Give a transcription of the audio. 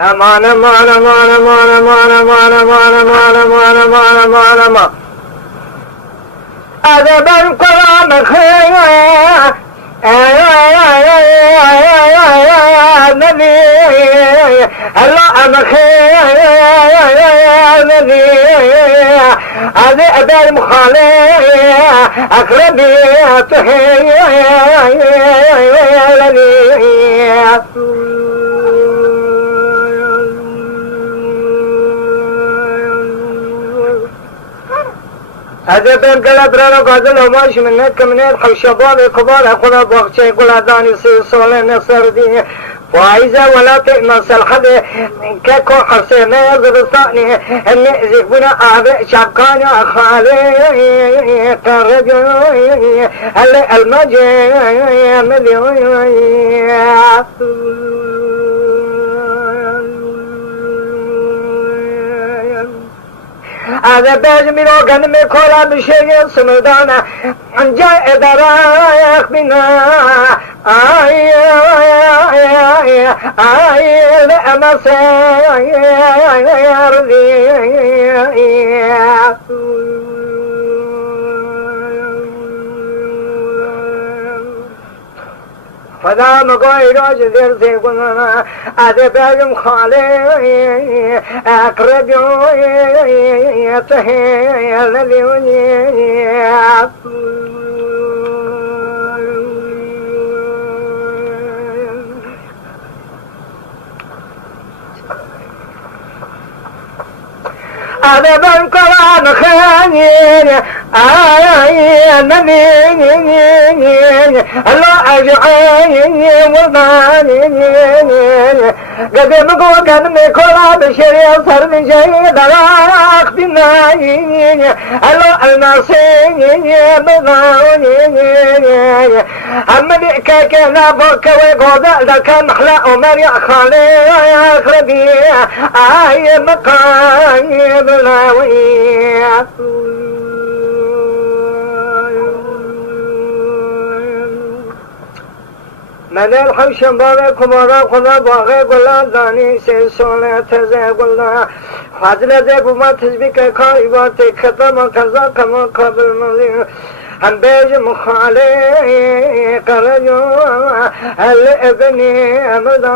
امان امان امان امان امان امان امان امان امان امان امان امان ادب القرآن خير نبي الله مخير نبي ادب المخالف اقربي تحيي هذا بين قلب رانا قادل وماش منك كمنير حو شباب كبار أخونا بوقتي يقول هداني سيصول نصر دي فايزة ولا تئمس الحد كاكو حسين يضرطاني اللي زيبنا آبئ شبكاني خالي ترجو اللي المجي مليون هذا باج منو غن में खोला मिशेगे सुनदाना अंजा इधर बिना आए अमसे فدا مقوي روج ذر ذي قلنا هذا باجم خالي أقرب يتهي الذي هذا بالقرآن خير نبي الله أجعاني وضعني قدم قوكا مكولا بشري صار من شيء دراك بناي الله المعصيني بضعني أما بك كنا بك وقوضا لك محلى عمر يا خالي يا أخربي آي مقاي بلاوي من الحوشن باغي كبارا خدا باغي قلا داني سيسولة تزي قلا حاضر زي بما تزبيك كايباتي ختم كذا كما قبل مليون هم بيج مخالي قرجو هل ابني أبدا